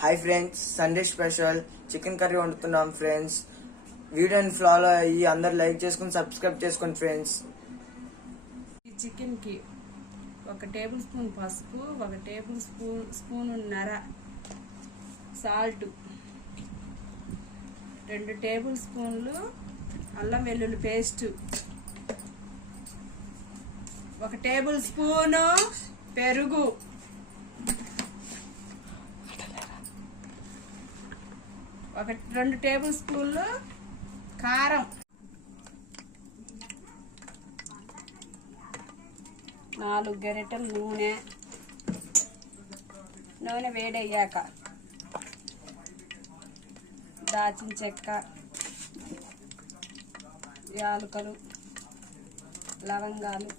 Hi friends, Sunday special chicken curry వండుతున్నాం friends. వీడియోని follow అయ్యి అందరు లైక్ చేసుకుని సబ్స్క్రైబ్ చేసుకోండి ఫ్రెండ్స్. ఈ చికెన్కి 1 టేబుల్ స్పూన్ పసుపు, 1 టేబుల్ స్పూన్ సాల్ట్, 2 టేబుల్ స్పూన్లు అల్లం వెల్లుల్లి పేస్ట్, 1 టేబుల్ స్పూను పెరుగు, 2 టేబుల్ స్పూన్లు కారం, 4 గరిటెల నూనె వేడయ్యాక దాచిన చెక్క, యాలకులు, లవంగాలు,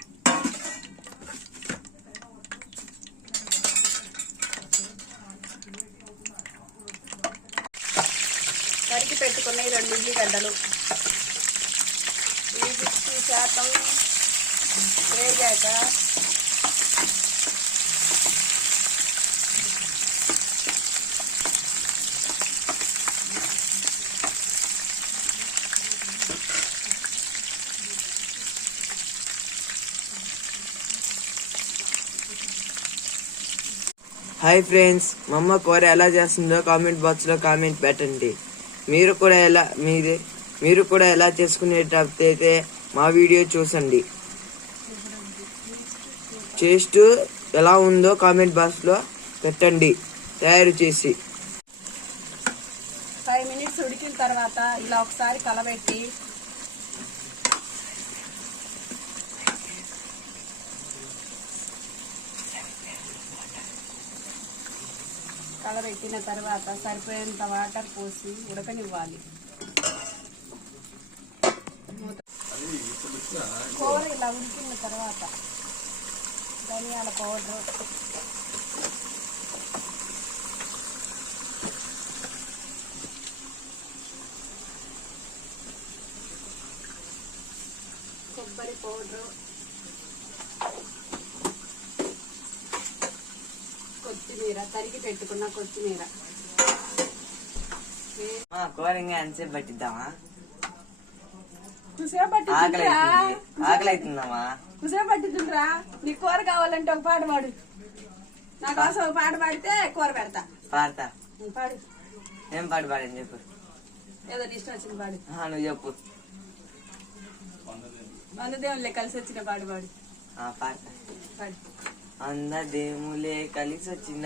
తరిగి పెట్టుకున్న 2 ఉల్లిగడ్డలు, 60% వేగాక హాయ్ ఫ్రెండ్స్, మా అమ్మ కూర ఎలా చేస్తుందో కామెంట్ బాక్స్ లో కామెంట్ పెట్టండి. మీరు కూడా ఎలా చేసుకునేటట్టయితే మా వీడియో చూసండి. టేస్ట్ ఎలా ఉందో కామెంట్ బాక్స్ లో పెట్టండి. తయారు చేసి 5 మినిట్స్ ఉడికిన తర్వాత ఇలా ఒకసారి కలబెట్టి కలబెట్టిన తర్వాత సరిపోయేంత వాటర్ పోసి ఉడకనివ్వాలి. కూర ఇలా ఉడికిన తర్వాత ధనియాల పౌడర్, కొబ్బరి పౌడర్, కొత్తిమీర, తరిగి పెట్టుకున్న కొత్తిమీర. కూర ఇంకా ఎంతసేపు పట్టిద్దామా? ఆకలి అవుతుందమ్మా. కుసేపు పట్టిద్దురా. నీ కూర కావాలంటే ఒక పాట పాడు. నా కోసం ఒక పాట పాడితే కూర పెడతా. పాడతా. పాడు. ఏం పాట పాడని చెప్పు. ఏదో ఇష్టం వచ్చిన పాడు. నువ్వు చెప్పు. అందదేములే కలిసి వచ్చిన పాడు పాడు. పాడతా. పాడు. అందదేములే కలిసి వచ్చిన